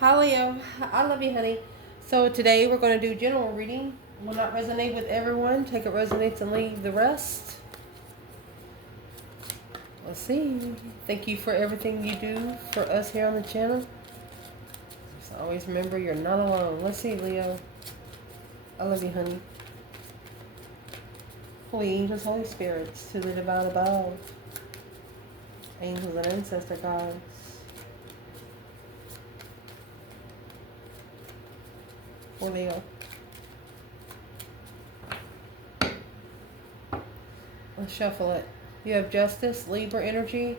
Hi Leo, I love you, honey. So today we're going to do general reading. Will not resonate with everyone. Take it resonates and leave the rest. Let's see. Thank you for everything you do for us here on the channel. Just always remember you're not alone. Let's see, Leo. I love you, honey. Holy angels, Holy spirits, to the divine above. Angels and ancestor guides. For Leo. Let's shuffle it. You have justice, Libra energy.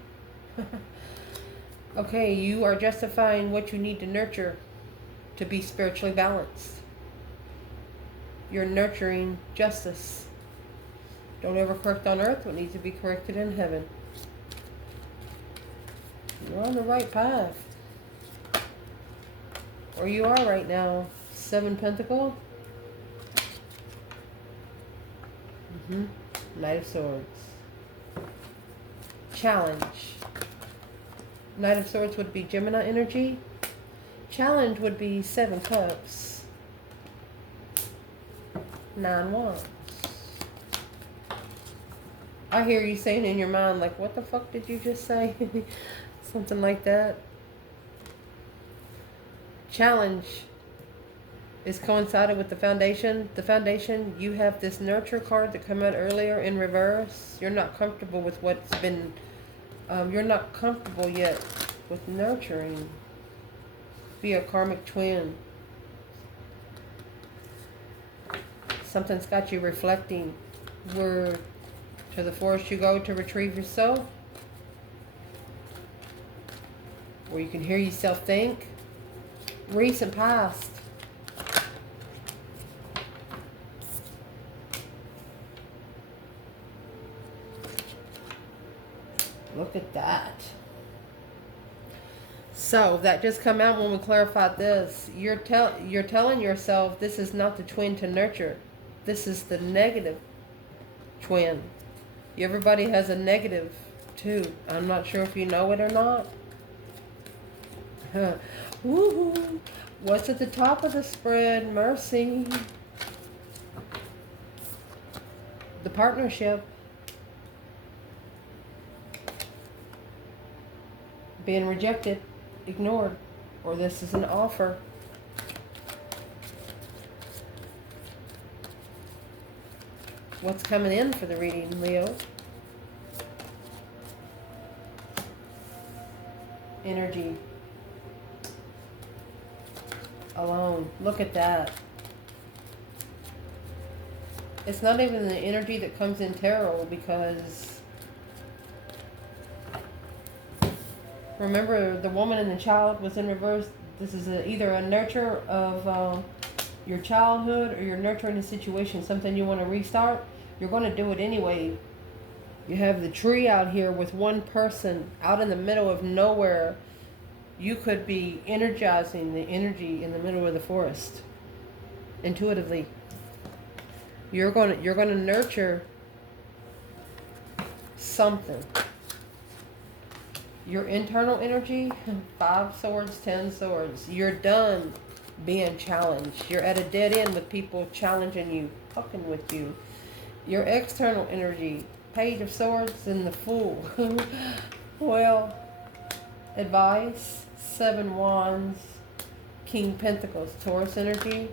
Okay, you are justifying what you need to nurture to be spiritually balanced. You're nurturing justice. Don't ever correct on earth what needs to be corrected in heaven. You're on the right path. Where you are right now. 7 Pentacle. Knight of Swords. Challenge. Knight of Swords would be Gemini energy. Challenge would be 7 Cups. 9 Wands. I hear you saying in your mind, like, what the fuck did you just say? Something like that. Challenge is coincided with the Foundation. The Foundation, you have this Nurture card that came out earlier in reverse. You're not comfortable with what's been, you're not comfortable yet with nurturing. Be a karmic twin. Something's got you reflecting. Where to the forest you go to retrieve yourself. Where you can hear yourself think. Recent past. Look at that. So that just come out when we clarified this. You're telling yourself this is not the twin to nurture. This is the negative twin. Everybody has a negative too. I'm not sure if you know it or not. Woohoo! What's at the top of the spread? Mercy. The partnership. Being rejected, ignored, or this is an offer. What's coming in for the reading, Leo? Energy. Alone. Look at that. It's not even the energy that comes in tarot, because remember the woman and the child was in reverse. This is either a nurture of your childhood, or you're nurturing a situation, something you want to restart. You're going to do it anyway. You have the tree out here with one person out in the middle of nowhere. You could be energizing the energy in the middle of the forest intuitively. You're going to nurture something. Your internal energy, 5 swords, 10 swords. You're done being challenged. You're at a dead end with people challenging you, fucking with you. Your external energy, Page of Swords and the Fool. Well, advice, 7 Wands, King Pentacles, Taurus energy.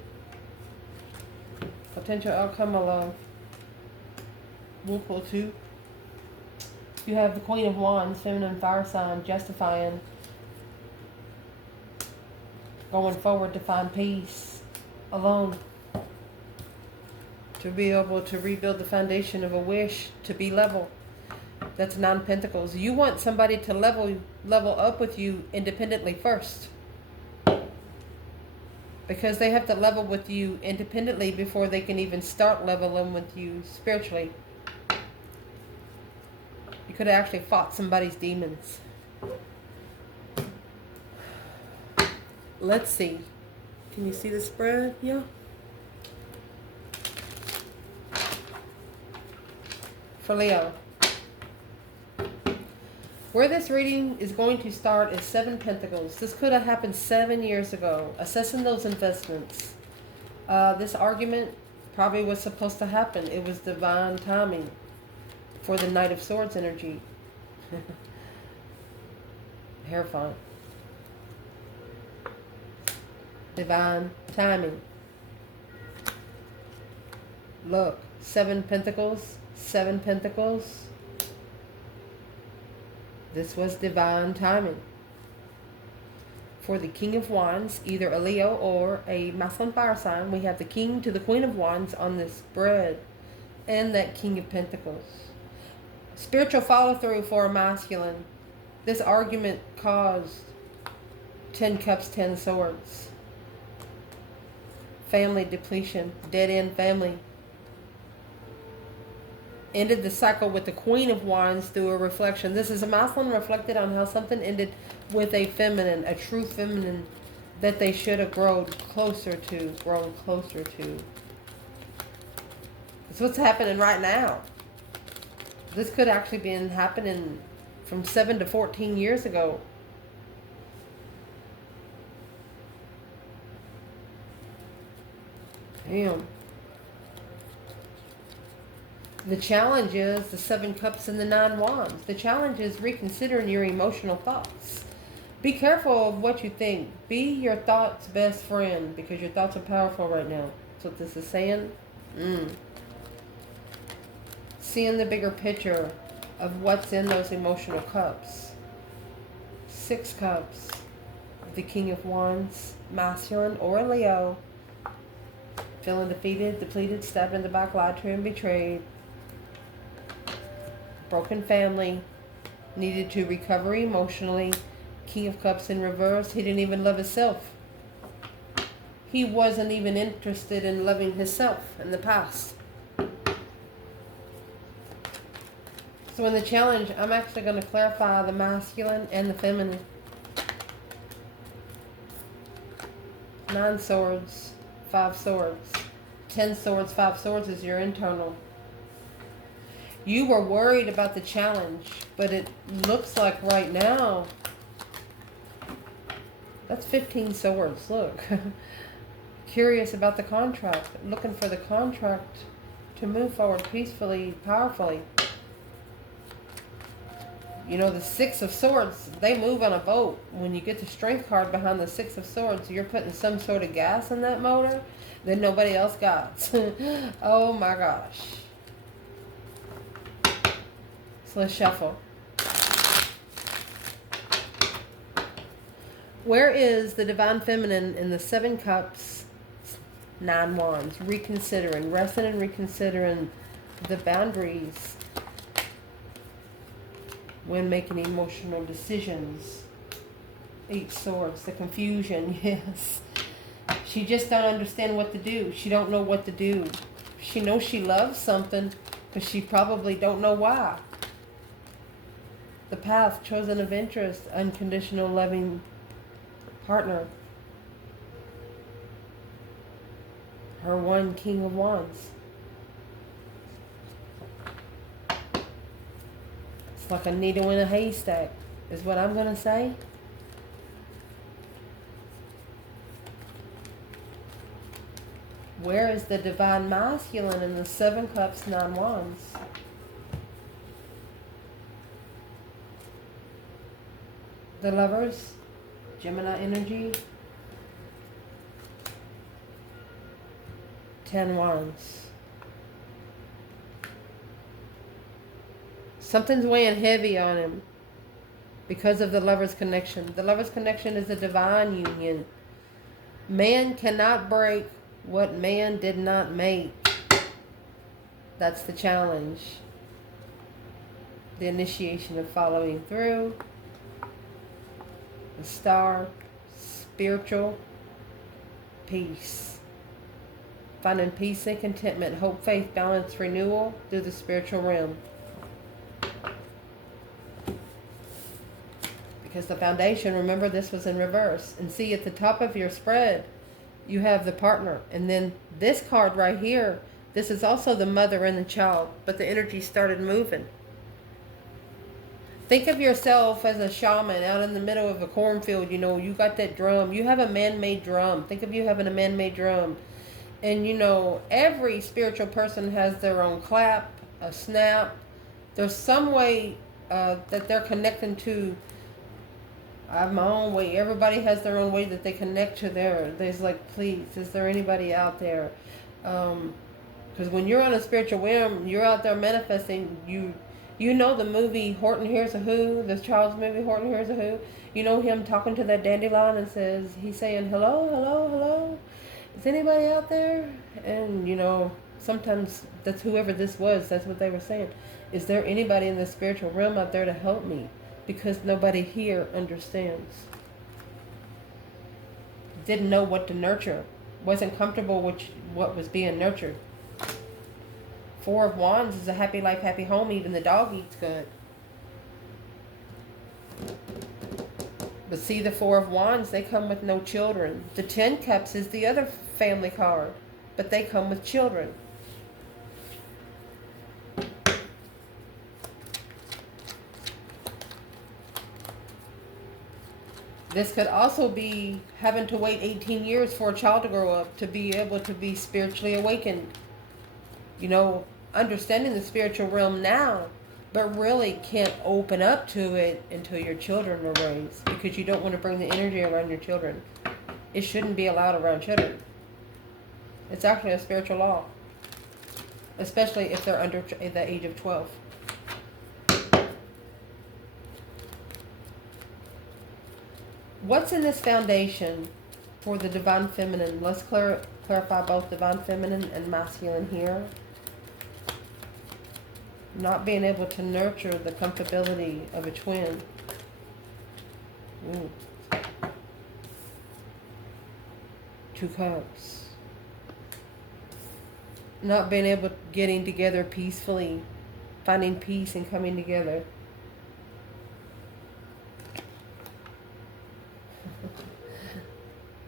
Potential outcome of love. We'll pull 2. You have the Queen of Wands, feminine fire sign, justifying going forward to find peace alone, to be able to rebuild the foundation of a wish to be level. That's 9 Pentacles. You want somebody to level up with you independently first, because they have to level with you independently before they can even start leveling with you spiritually. You could have actually fought somebody's demons. Let's see. Can you see the spread? Yeah. For Leo. Where this reading is going to start is 7 Pentacles. This could have happened 7 years ago. Assessing those investments. This argument probably was supposed to happen. It was divine timing for the Knight of Swords energy. Terrifying. Divine timing. Look, 7 Pentacles, 7 Pentacles. This was divine timing. For the King of Wands, either a Leo or a masculine fire sign, we have the King to the Queen of Wands on this spread. And that King of Pentacles. Spiritual follow through for a masculine. This argument caused 10 Cups, 10 Swords. Family depletion. Dead end family. Ended the cycle with the Queen of Wands through a reflection. This is a masculine reflected on how something ended with a feminine, a true feminine that they should have grown closer to. It's what's happening right now. This could actually be happening from 7 to 14 years ago. Damn. The challenge is the 7 Cups and the 9 Wands. The challenge is reconsidering your emotional thoughts. Be careful of what you think. Be your thoughts' best friend, because your thoughts are powerful right now. That's what this is saying. Seeing the bigger picture of what's in those emotional cups. 6 Cups. The King of Wands. Masculine or a Leo. Feeling defeated, depleted, stabbed in the back, lied to and betrayed. Broken family. Needed to recover emotionally. King of Cups in reverse. He didn't even love himself. He wasn't even interested in loving himself in the past. So in the challenge, I'm actually going to clarify the masculine and the feminine. 9 Swords, 5 Swords. 10 Swords, 5 Swords is your internal. You were worried about the challenge, but it looks like right now, that's 15 Swords, look. Curious about the contract, looking for the contract to move forward peacefully, powerfully. You know, the 6 of Swords, they move on a boat. When you get the Strength card behind the 6 of Swords, you're putting some sort of gas in that motor that nobody else got. Oh my gosh. So let's shuffle. Where is the Divine Feminine in the 7 Cups, 9 Wands? Reconsidering, resting and reconsidering the boundaries when making emotional decisions. 8 Swords, the confusion, yes. She just don't understand what to do. She don't know what to do. She knows she loves something, but she probably don't know why. The path, chosen of interest, unconditional loving partner. Her one King of Wands. It's like a needle in a haystack, is what I'm going to say. Where is the Divine Masculine in the 7 Cups, 9 Wands? The Lovers, Gemini energy. 10 Wands. Something's weighing heavy on him because of the Lover's connection. The Lover's connection is a divine union. Man cannot break what man did not make. That's the challenge. The initiation of following through. The Star, spiritual peace. Finding peace and contentment, hope, faith, balance, renewal through the spiritual realm. Because the foundation, remember this was in reverse. And see at the top of your spread, you have the partner. And then this card right here, this is also the mother and the child. But the energy started moving. Think of yourself as a shaman out in the middle of a cornfield. You know, you got that drum. You have a man-made drum. Think of you having a man-made drum. And, you know, every spiritual person has their own clap, a snap. There's some way that they're connecting to. I have my own way. Everybody has their own way that they connect to there's like, please, is there anybody out there? Because when you're on a spiritual whim, you're out there manifesting. You know the movie Horton Hears a Who, the Charles movie Horton Hears a Who. You know him talking to that dandelion and he's saying, hello, hello, hello. Is anybody out there? And, you know, sometimes that's whoever this was, that's what they were saying. Is there anybody in the spiritual realm out there to help me? Because nobody here understands. Didn't know what to nurture. Wasn't comfortable with what was being nurtured. Four of Wands is a happy life, happy home. Even the dog eats good. But see, the Four of Wands, they come with no children. The 10 Cups is the other family card. But they come with children. This could also be having to wait 18 years for a child to grow up to be able to be spiritually awakened. You know, understanding the spiritual realm now, but really can't open up to it until your children are raised, because you don't want to bring the energy around your children. It shouldn't be allowed around children. It's actually a spiritual law, especially if they're under the age of 12. What's in this foundation for the divine feminine? Let's clarify both divine feminine and masculine here. Not being able to nurture the comfortability of a twin. Ooh. 2 Cups. Not being able to getting together peacefully. Finding peace and coming together.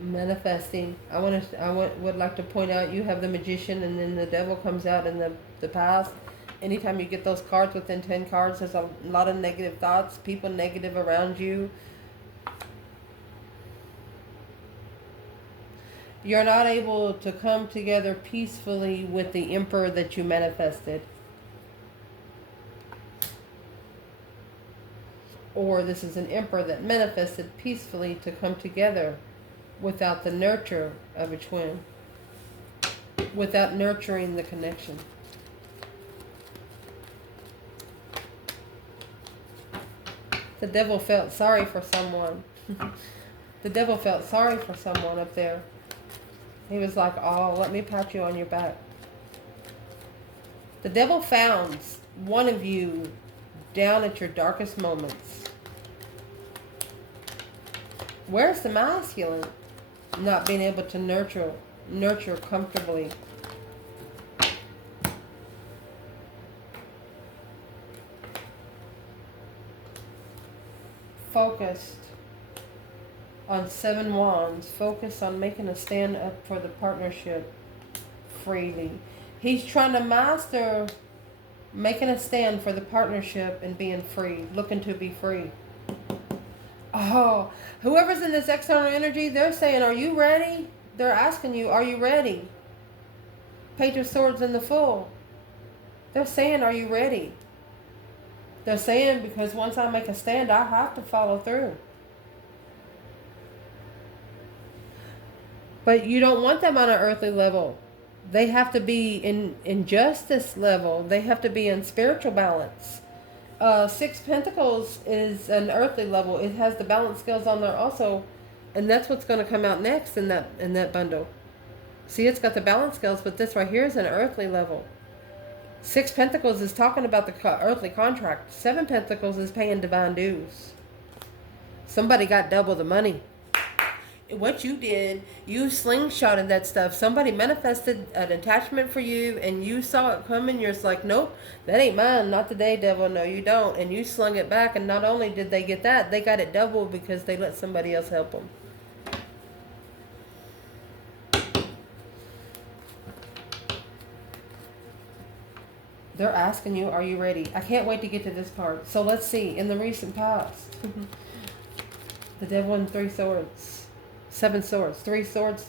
Manifesting. Would like to point out, you have the Magician, and then the Devil comes out in the past. Anytime you get those cards within 10 cards, there's a lot of negative thoughts, people negative around you. You're not able to come together peacefully with the Emperor that you manifested. Or this is an Emperor that manifested peacefully to come together without the nurture of a twin. Without nurturing the connection. The Devil felt sorry for someone. The Devil felt sorry for someone up there. He was like, oh, let me pat you on your back. The Devil found one of you down at your darkest moments. Where's the masculine? Not being able to nurture comfortably. Focused on 7 Wands. Focused on making a stand up for the partnership freely. He's trying to master making a stand for the partnership and being free. Looking to be free. Oh, whoever's in this external energy, they're saying, are you ready? They're asking you, are you ready? Page of Swords in the Fool. They're saying, are you ready? They're saying, because once I make a stand, I have to follow through. But you don't want them on an earthly level. They have to be in justice level. They have to be in spiritual balance. 6 Pentacles is an earthly level. It has the balance scales on there also. And that's what's going to come out next in that bundle. See, it's got the balance scales, but this right here is an earthly level. 6 Pentacles is talking about the earthly contract. 7 Pentacles is paying divine dues. Somebody got double the money. What you did, you slingshotted that stuff. Somebody manifested an attachment for you, and you saw it coming. You're just like, nope, that ain't mine. Not today, devil. No, you don't. And you slung it back, and not only did they get that, they got it double because they let somebody else help them. They're asking you, are you ready? I can't wait to get to this part. So let's see. In the recent past, the devil and 3 swords. 7 swords. 3 swords.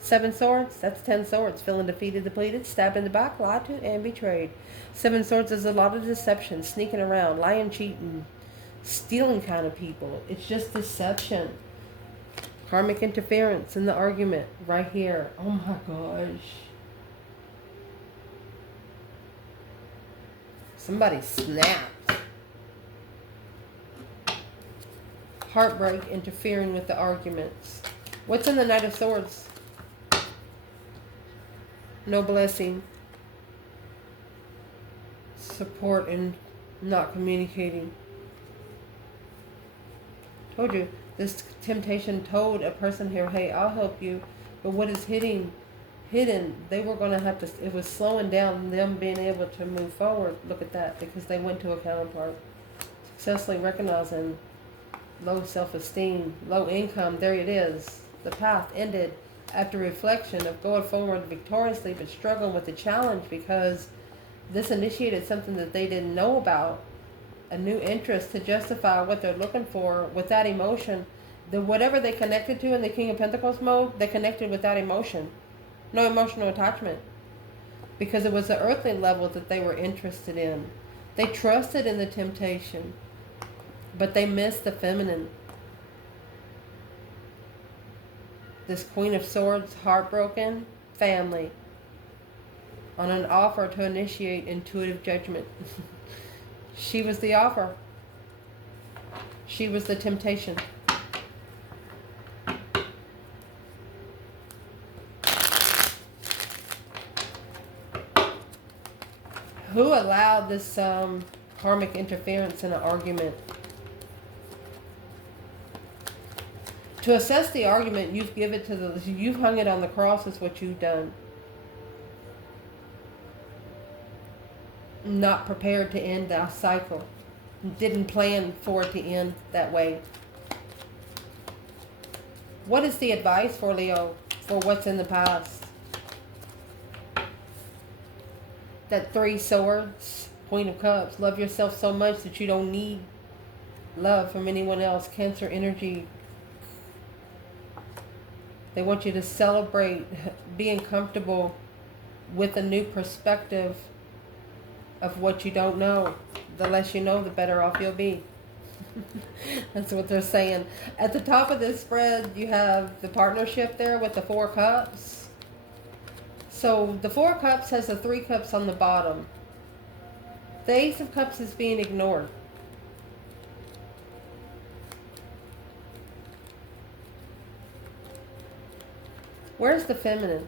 7 swords. That's 10 swords. Feeling defeated, depleted, stabbed in the back, lied to, and betrayed. 7 swords is a lot of deception, sneaking around, lying, cheating, stealing kind of people. It's just deception. Karmic interference in the argument right here. Oh my gosh. Somebody snapped. Heartbreak interfering with the arguments. What's in the Knight of Swords? No blessing. Support and not communicating. Told you, this temptation told a person here, hey, I'll help you. But what is hidden, they were going to have to, it was slowing down them being able to move forward. Look at that, because they went to a counterpart. Successfully recognizing low self-esteem, low income, there it is. The path ended after reflection of going forward victoriously, but struggling with the challenge because this initiated something that they didn't know about. A new interest to justify what they're looking for with that emotion. Whatever they connected to in the King of Pentacles mode, they connected with that emotion. No emotional attachment. Because it was the earthly level that they were interested in. They trusted in the temptation, but they missed the feminine. This Queen of Swords, heartbroken, family. On an offer to initiate intuitive judgment. She was the offer. She was the temptation. Who allowed this karmic interference in an argument? To assess the argument, you've hung it on the cross is what you've done. Not prepared to end that cycle. Didn't plan for it to end that way. What is the advice for Leo for what's in the past? That 3 swords, Queen of Cups. Love yourself so much that you don't need love from anyone else. Cancer energy. They want you to celebrate being comfortable with a new perspective of what you don't know. The less you know, the better off you'll be. That's what they're saying. At the top of this spread, you have the partnership there with the 4 cups. So the 4 cups has the 3 cups on the bottom. The Ace of Cups is being ignored. Where's the feminine?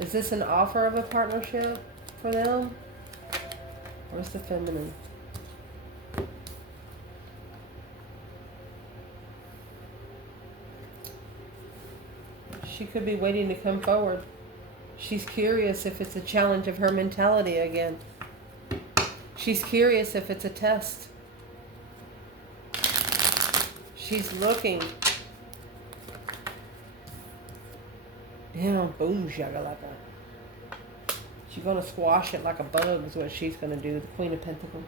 Is this an offer of a partnership for them? Where's the feminine? She could be waiting to come forward. She's curious if it's a challenge of her mentality again. She's curious if it's a test. She's looking. Yeah, boom, shagalaka. She's going to squash it like a bug is what she's going to do, the Queen of Pentacles.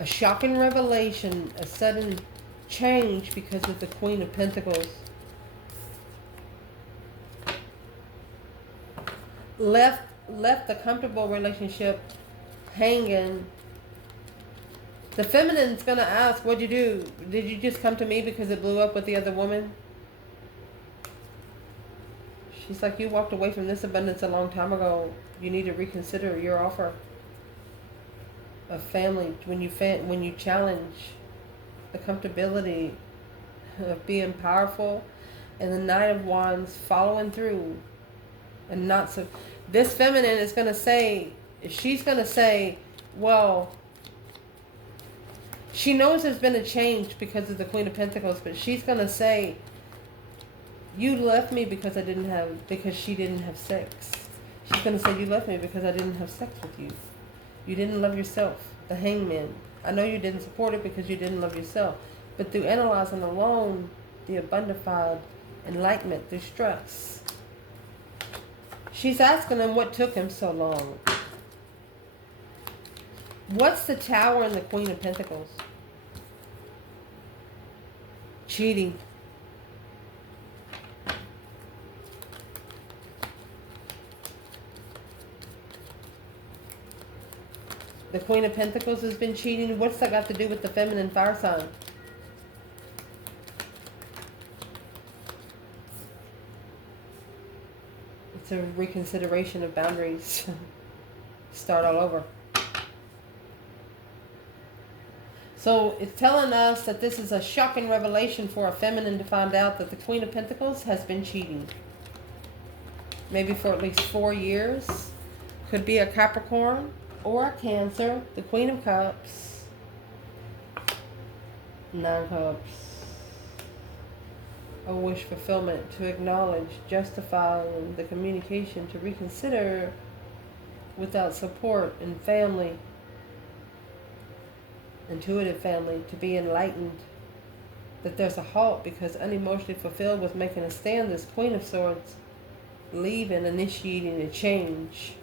A shocking revelation, a sudden change because of the Queen of Pentacles. Left the comfortable relationship hanging. The feminine's going to ask, what'd you do? Did you just come to me because it blew up with the other woman? She's like, you walked away from this abundance a long time ago. You need to reconsider your offer of family when you challenge the comfortability of being powerful, and the Knight of Wands following through, and not so. This feminine is going to say, she's going to say, well, she knows there's been a change because of the Queen of Pentacles, but she's going to say, you left me because she didn't have sex. She's going to say, you left me because I didn't have sex with you. You didn't love yourself. The Hangman. I know you didn't support it because you didn't love yourself. But through analyzing alone, the abundified enlightenment through stress, She's asking him what took him so long. What's the Tower and the Queen of Pentacles? Cheating. The Queen of Pentacles has been cheating. What's that got to do with the feminine fire sign? It's a reconsideration of boundaries. Start all over. So it's telling us that this is a shocking revelation for a feminine to find out that the Queen of Pentacles has been cheating. Maybe for at least 4 years. Could be a Capricorn or a Cancer. The Queen of Cups. 9 Cups. A wish fulfillment to acknowledge, justify the communication, to reconsider without support and family. Intuitive family, to be enlightened, that there's a halt because unemotionally fulfilled with making a stand. This Queen of Swords, leaving, initiating a change.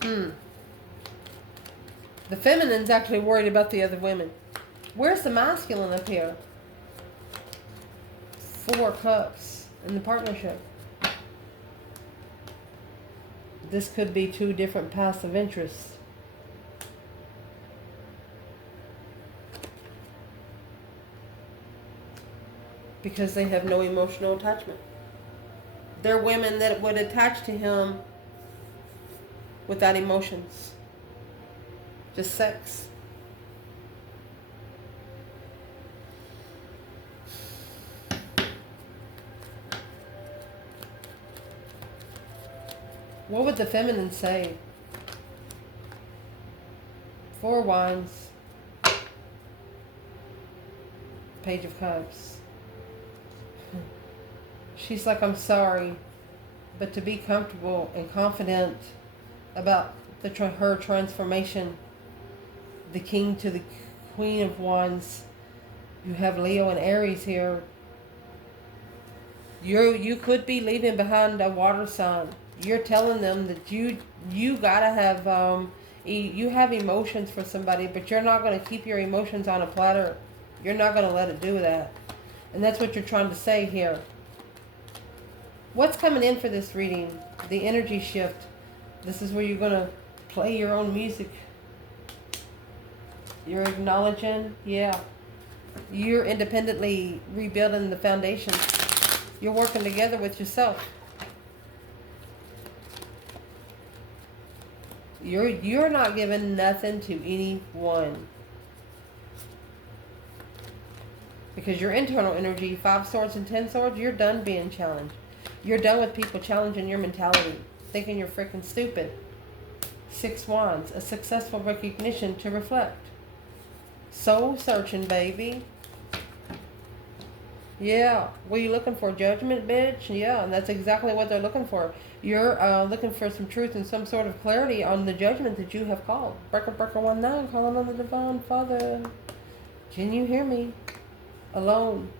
The feminine's actually worried about the other women. Where's the masculine up here? 4 Cups in the partnership. This could be 2 different paths of interest. Because they have no emotional attachment. They're women that would attach to him without emotions. Just sex. What would the feminine say? 4 Wands. Page of Cups. She's like, I'm sorry, but to be comfortable and confident about her transformation, the King to the Queen of Wands, you have Leo and Aries here. You could be leaving behind a water sign. You're telling them that you gotta have you have emotions for somebody, but you're not going to keep your emotions on a platter. You're not going to let it do that, and that's what you're trying to say here. What's coming in for this reading? The energy shift. This is where you're going to play your own music. You're acknowledging, yeah. You're independently rebuilding the foundation. You're working together with yourself. You're not giving nothing to anyone. Because your internal energy, 5 Swords and 10 Swords, you're done being challenged. You're done with people challenging your mentality, thinking you're freaking stupid. 6 Wands, a successful recognition to reflect. Soul searching, baby. Yeah. What are you looking for? Judgment, bitch? Yeah, and that's exactly what they're looking for. You're looking for some truth and some sort of clarity on the judgment that you have called. Breaker 19, calling on the Divine Father. Can you hear me? Alone.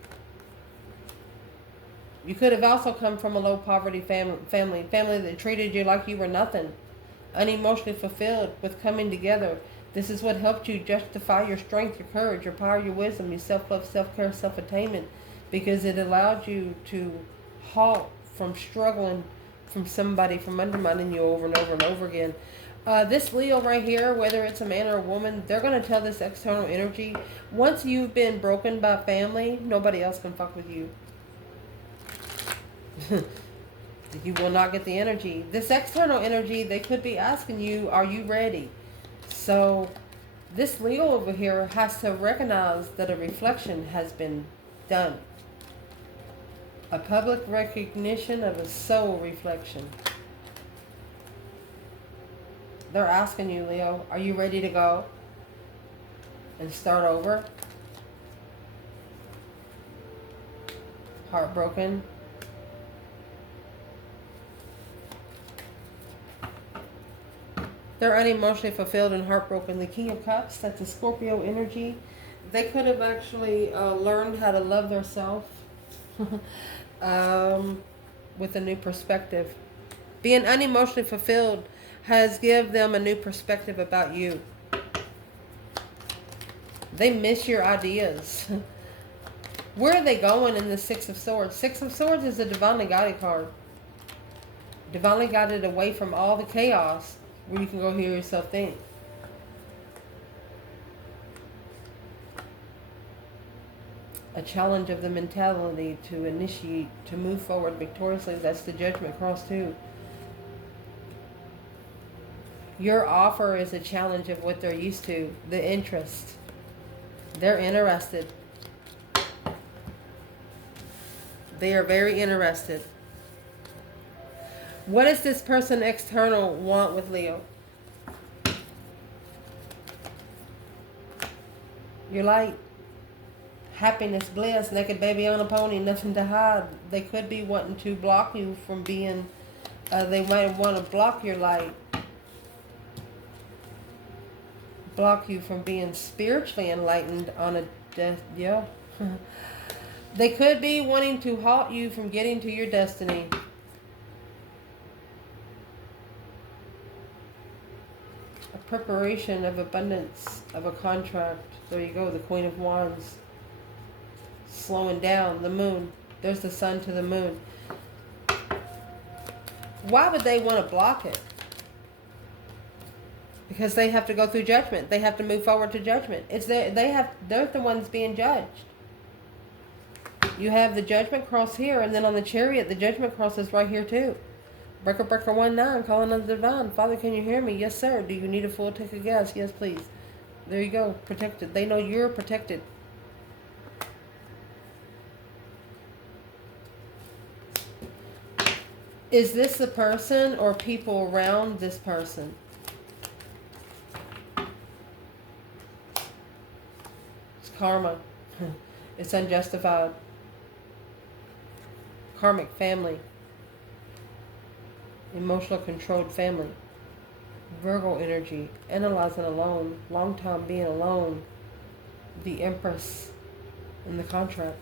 You could have also come from a low poverty family that treated you like you were nothing. Unemotionally fulfilled with coming together. This is what helped you justify your strength, your courage, your power, your wisdom, your self-love, self-care, self-attainment. Because it allowed you to halt from struggling from somebody, from undermining you over and over and over again. This Leo right here, whether it's a man or a woman, they're going to tell this external energy, once you've been broken by family, nobody else can fuck with you. You will not get the energy. This external energy, they could be asking you, are you ready? So this Leo over here has to recognize that a reflection has been done. A public recognition of a soul reflection. They're asking you, Leo, are you ready to go and start over? Heartbroken. They're unemotionally fulfilled and heartbroken. The King of Cups, that's a Scorpio energy. They could have actually learned how to love themselves with a new perspective. Being unemotionally fulfilled has given them a new perspective about you. They miss your ideas. Where are they going in the Six of Swords? Six of Swords is a divinely guided card. Divinely guided away from all the chaos where you can go hear yourself think. A challenge of the mentality to initiate, to move forward victoriously. That's the Judgment cross too. Your offer is a challenge of what they're used to. The interest. They're interested. They are very interested. What does this person external want with Leo? Your light. Happiness, bliss, naked baby on a pony, nothing to hide. They could be wanting to block you from being, they might want to block your light. Block you from being spiritually enlightened on a death, yeah. They could be wanting to halt you from getting to your destiny. A preparation of abundance of a contract. There you go, the Queen of Wands. Slowing down, the moon. There's the sun to the moon. Why would they want to block it? Because they have to go through judgment. They have to move forward to judgment. They're the ones being judged. You have the Judgment cross here, and then on the Chariot, the Judgment cross is right here too. Breaker 19, calling on the divine. Father, can you hear me? Yes, sir. Do you need a full tank of gas? Yes, please. There you go. Protected. They know you're protected. Is this the person or people around this person? It's karma. It's unjustified. Karmic family. Emotional controlled family. Virgo energy. Analyzing alone. Long time being alone. The Empress in the contract.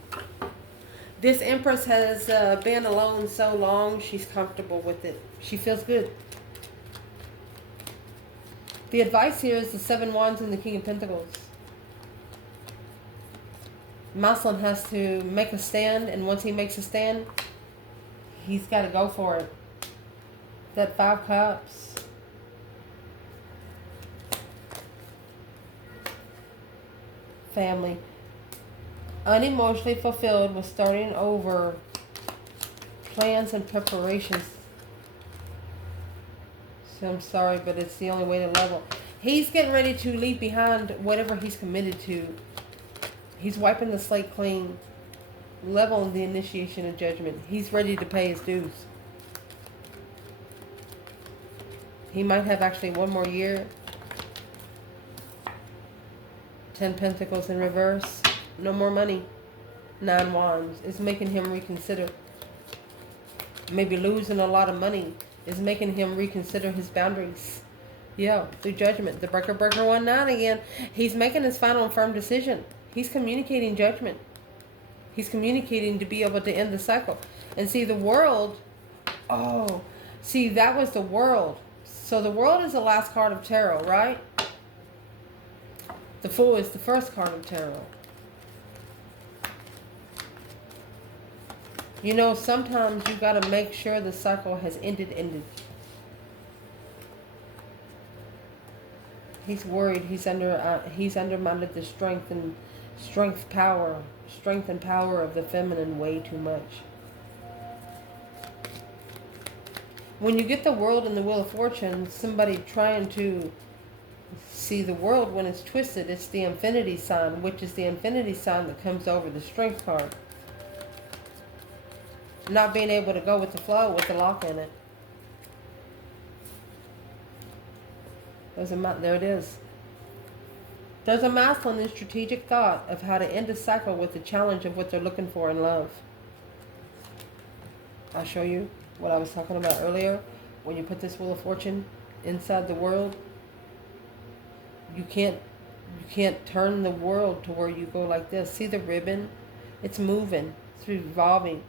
This Empress has been alone so long, she's comfortable with it. She feels good. The advice here is the Seven Wands and the King of Pentacles. Muslim has to make a stand, and once he makes a stand, he's got to go for it. That Five Cups. Family. Unemotionally fulfilled with starting over. Plans and preparations. So I'm sorry, but it's the only way to level. He's getting ready to leave behind whatever he's committed to. He's wiping the slate clean. Leveling the initiation of judgment. He's ready to pay his dues. He might have actually one more year. 10 Pentacles in reverse. No more money. 9 Wands. It's making him reconsider. Maybe losing a lot of money is making him reconsider his boundaries. Yeah, through judgment. The Breaker 19 again. He's making his final and firm decision. He's communicating judgment. He's communicating to be able to end the cycle. And see, the world. Oh, see, that was the world. So the world is the last card of tarot, right? The Fool is the first card of tarot. You know, sometimes you got to make sure the cycle has ended. He's worried. He's undermined the strength and power of the feminine way too much. When you get the World and the Wheel of Fortune, somebody trying to see the world when it's twisted, it's the infinity sign, which is the infinity sign that comes over the Strength card. Not being able to go with the flow with the lock in it. There it is. There's a masculine and strategic thought of how to end a cycle with the challenge of what they're looking for in love. I'll show you what I was talking about earlier. When you put this Wheel of Fortune inside the world, you can't turn the world to where you go like this. See the ribbon? It's moving. It's revolving.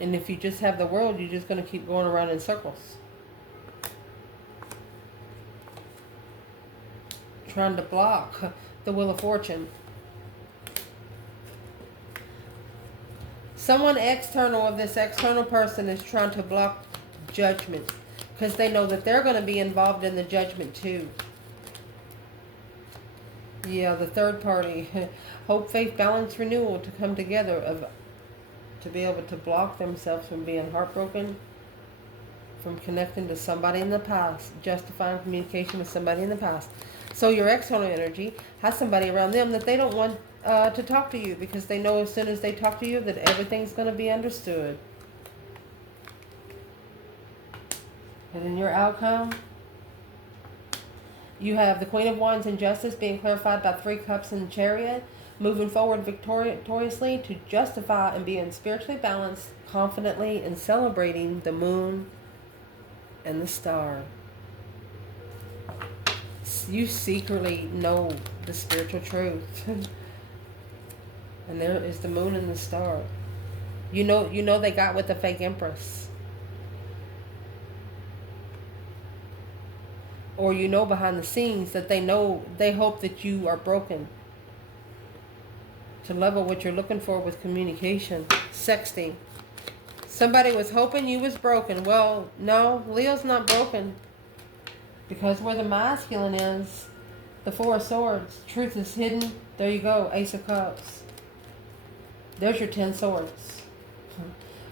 And if you just have the world, you're just going to keep going around in circles. Trying to block the Wheel of Fortune. Someone external of this external person is trying to block judgment because they know that they're going to be involved in the judgment too. Yeah, the third party. Hope, faith, balance, renewal to come together to be able to block themselves from being heartbroken, from connecting to somebody in the past, justifying communication with somebody in the past. So your external energy has somebody around them that they don't want to talk to you because they know as soon as they talk to you that everything's going to be understood. And in your outcome, you have the Queen of Wands and Justice being clarified by 3 Cups and the Chariot, moving forward victoriously to justify and being spiritually balanced confidently and celebrating the moon and the star. You secretly know the spiritual truth. And there is the moon and the star. You know they got with the fake empress. Or you know behind the scenes that they hope that you are broken. To level what you're looking for with communication. Sexting. Somebody was hoping you was broken. Well, no, Leo's not broken. Because where the masculine is, the 4 of Swords, truth is hidden. There you go, Ace of Cups. There's your 10 Swords.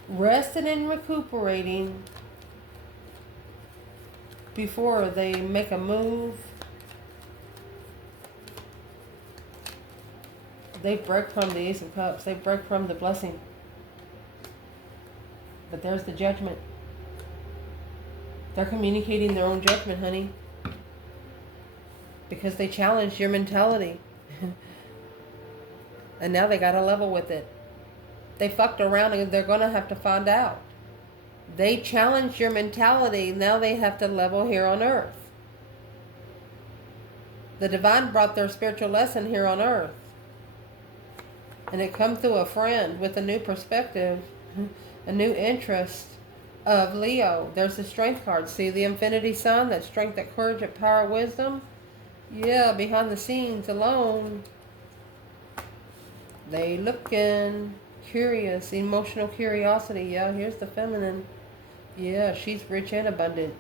Resting and recuperating before they make a move. They break from the Ace of Cups. They break from the blessing. But there's the judgment. They're communicating their own judgment, honey. Because they challenged your mentality. And now they got to level with it. They fucked around and they're going to have to find out. They challenged your mentality. Now they have to level here on earth. The divine brought their spiritual lesson here on earth. And it come through a friend with a new perspective, a new interest of Leo. There's the strength card. See the infinity sign, that strength, that courage, that power, wisdom. Yeah, behind the scenes alone, they looking curious, emotional curiosity. Yeah, here's the feminine. Yeah, she's rich and abundant.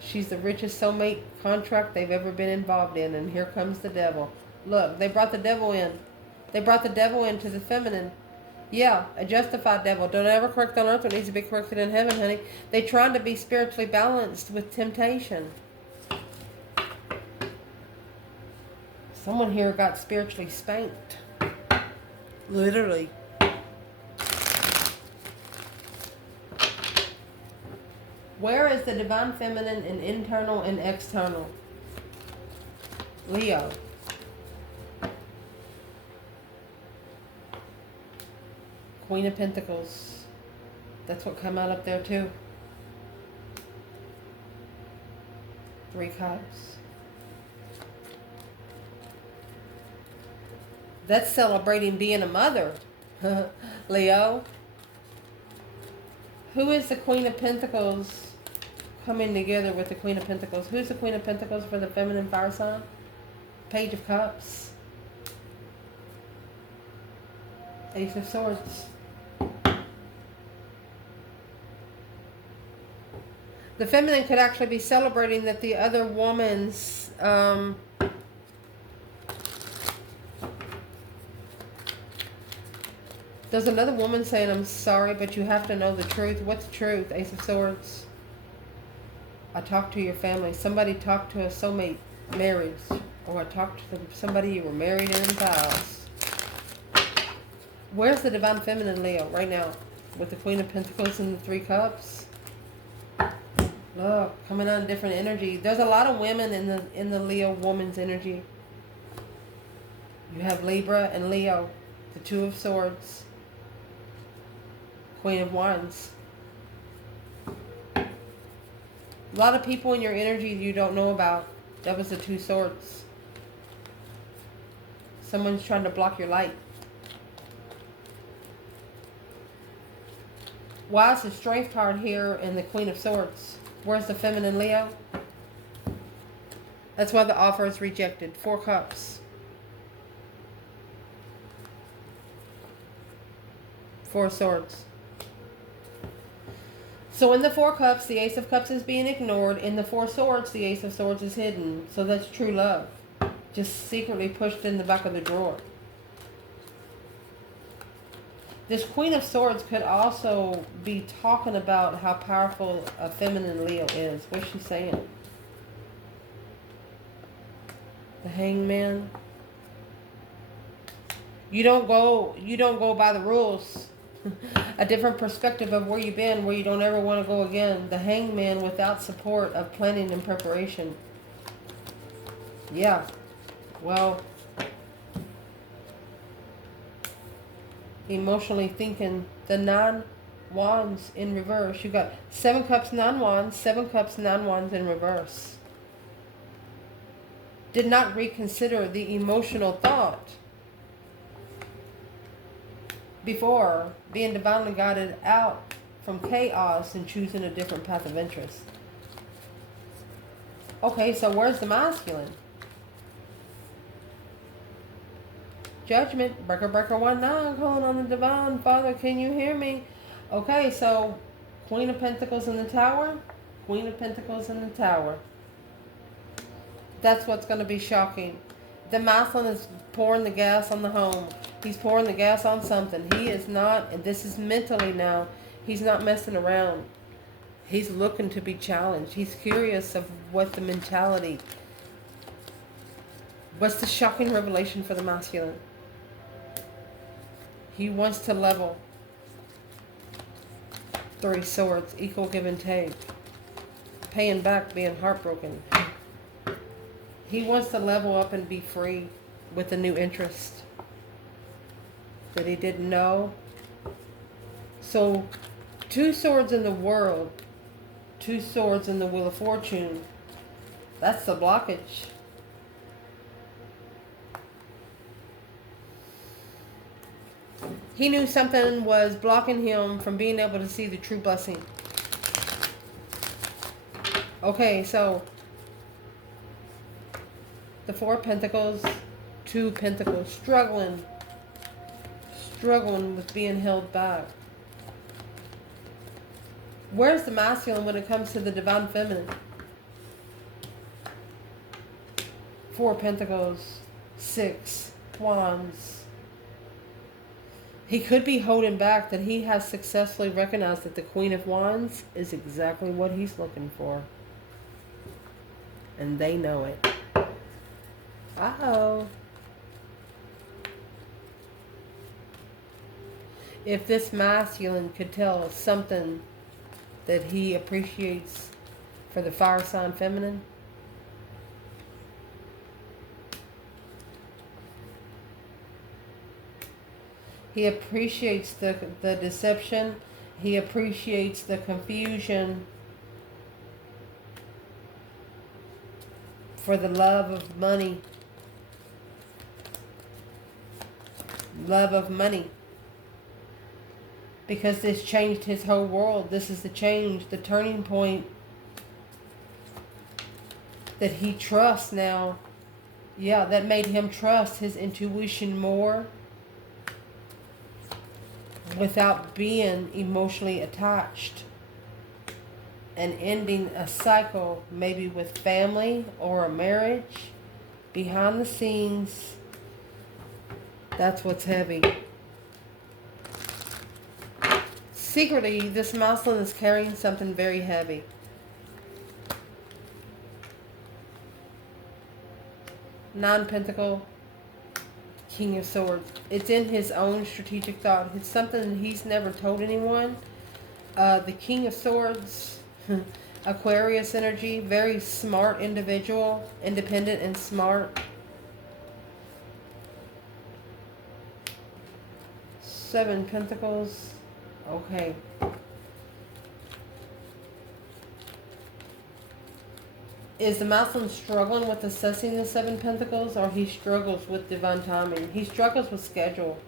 She's the richest soulmate contract they've ever been involved in. And here comes the devil. Look, they brought the devil in. They brought the devil into the feminine. Yeah, a justified devil. Don't ever correct on earth what needs to be corrected in heaven, honey. They trying to be spiritually balanced with temptation. Someone here got spiritually spanked. Literally. Where is the divine feminine in internal and external? Leo. Queen of Pentacles. That's what come out up there too. 3 Cups. That's celebrating being a mother. Leo. Who is the Queen of Pentacles coming together with the Queen of Pentacles? Who's the Queen of Pentacles for the feminine fire sign? Page of Cups. Ace of Swords. The feminine could actually be celebrating that the other woman's there's another woman saying, I'm sorry, but you have to know the truth. What's the truth? Ace of Swords. I talked to your family. Somebody talked to a soulmate marriage. Or I talked to somebody you were married in the past. Where's the divine feminine, Leo, right now? With the Queen of Pentacles and the 3 Cups. Look, coming on different energy. There's a lot of women in the Leo woman's energy. You have Libra and Leo, the 2 of Swords, Queen of Wands. A lot of people in your energy you don't know about. That was the 2 Swords. Someone's trying to block your light. Why is the Strength card here and the Queen of Swords? Where's the feminine Leo? That's why the offer is rejected. 4 Cups. 4 Swords. So in the 4 Cups, the Ace of Cups is being ignored. In the 4 Swords, the Ace of Swords is hidden. So that's true love. Just secretly pushed in the back of the drawer. This Queen of Swords could also be talking about how powerful a feminine Leo is. What's she saying? The Hangman. You don't go by the rules. A different perspective of where you've been, where you don't ever want to go again. The Hangman without support of planning and preparation. Yeah. Well, emotionally thinking. The 9 Wands in reverse. You got 7 Cups, 9 Wands, 7 Cups, 9 Wands in reverse. Did not reconsider the emotional thought before being divinely guided out from chaos and choosing a different path of interest. Okay, so where's the masculine? Judgment, breaker, breaker, 1-9, calling on the divine. Father, can you hear me? Okay, so Queen of Pentacles in the Tower. Queen of Pentacles in the Tower. That's what's going to be shocking. The masculine is pouring the gas on the home. He's pouring the gas on something. He is not, and this is mentally now, he's not messing around. He's looking to be challenged. He's curious of what the mentality. What's the shocking revelation for the masculine? He wants to level. 3 Swords, equal give and take. Paying back, being heartbroken. He wants to level up and be free with a new interest that he didn't know. So 2 Swords in the World, 2 Swords in the Wheel of Fortune. That's the blockage. He knew something was blocking him from being able to see the true blessing. Okay, so the 4 Pentacles, 2 Pentacles, struggling with being held back. Where's the masculine when it comes to the divine feminine? 4 Pentacles, 6 Wands. He could be holding back that he has successfully recognized that the Queen of Wands is exactly what he's looking for. And they know it. Uh-oh. If this masculine could tell us something that he appreciates for the fire sign feminine, he appreciates the deception. He appreciates the confusion for the love of money. Love of money. Because this changed his whole world. This is the change, the turning point that he trusts now. Yeah, that made him trust his intuition more without being emotionally attached and ending a cycle, maybe with family or a marriage, behind the scenes. That's what's heavy. Secretly, this masculine is carrying something very heavy. Nine Pentacle, King of Swords. It's in his own strategic thought. It's something he's never told anyone. The King of Swords, Aquarius energy, very smart individual, independent and smart. 7 Pentacles. Okay. Is the masculine struggling with assessing the 7 Pentacles, or he struggles with divine timing? He struggles with schedule.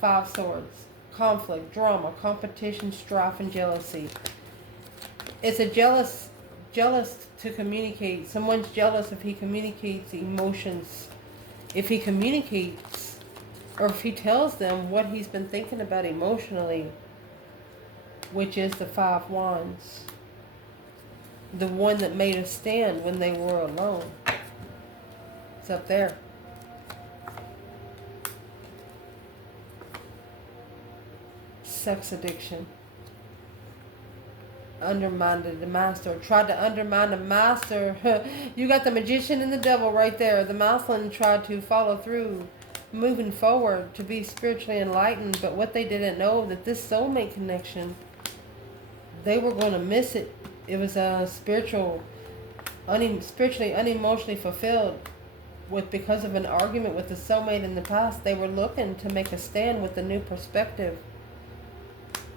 5 Swords. conflict, drama, competition, strife, and jealousy. It's a jealous to communicate. Someone's jealous if he communicates emotions. If he communicates, or if he tells them what he's been thinking about emotionally, which is the 5 Wands. The one that made a stand when they were alone. It's up there. Sex addiction. Undermined the master. Tried to undermine the master. You got the magician and the devil right there. The masculine tried to follow through, moving forward to be spiritually enlightened. But what they didn't know, that this soulmate connection, they were going to miss it. It was a spiritually, unemotionally fulfilled. Because of an argument with the soulmate in the past, they were looking to make a stand with a new perspective.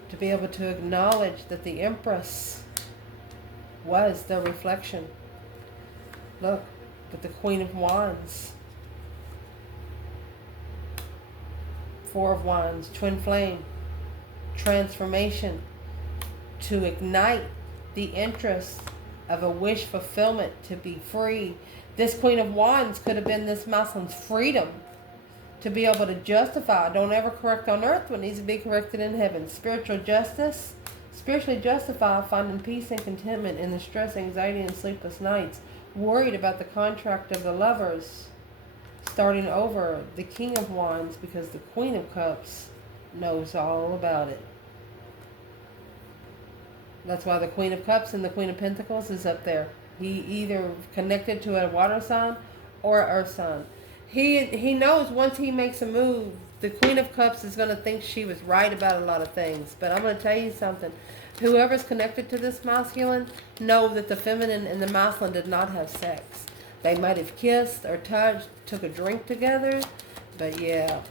To be able to acknowledge that the Empress was their reflection. Look, with the Queen of Wands. 4 of Wands, twin flame, transformation. To ignite the interest of a wish fulfillment to be free. This Queen of Wands could have been this masculine's freedom to be able to justify. Don't ever correct on earth what needs to be corrected in heaven. Spiritual justice. Spiritually justify finding peace and contentment in the stress, anxiety, and sleepless nights. Worried about the contract of the lovers. Starting over. The King of Wands, because the Queen of Cups knows all about it. That's why the Queen of Cups and the Queen of Pentacles is up there. He either connected to a water sign or an earth sign. He knows once he makes a move, the Queen of Cups is going to think she was right about a lot of things. But I'm going to tell you something. Whoever's connected to this masculine, know that the feminine and the masculine did not have sex. They might have kissed or touched, took a drink together. But yeah.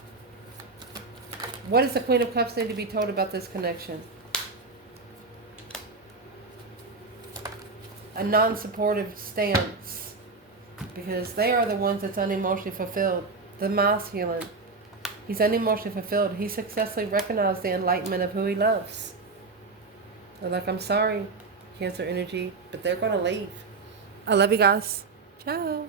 What does the Queen of Cups need to be told about this connection? A non-supportive stance, because they are the ones that's unemotionally fulfilled. The masculine, he's unemotionally fulfilled. He successfully recognized the enlightenment of who he loves. They're like, I'm sorry, Cancer energy, but they're going to leave. I love you guys. Ciao.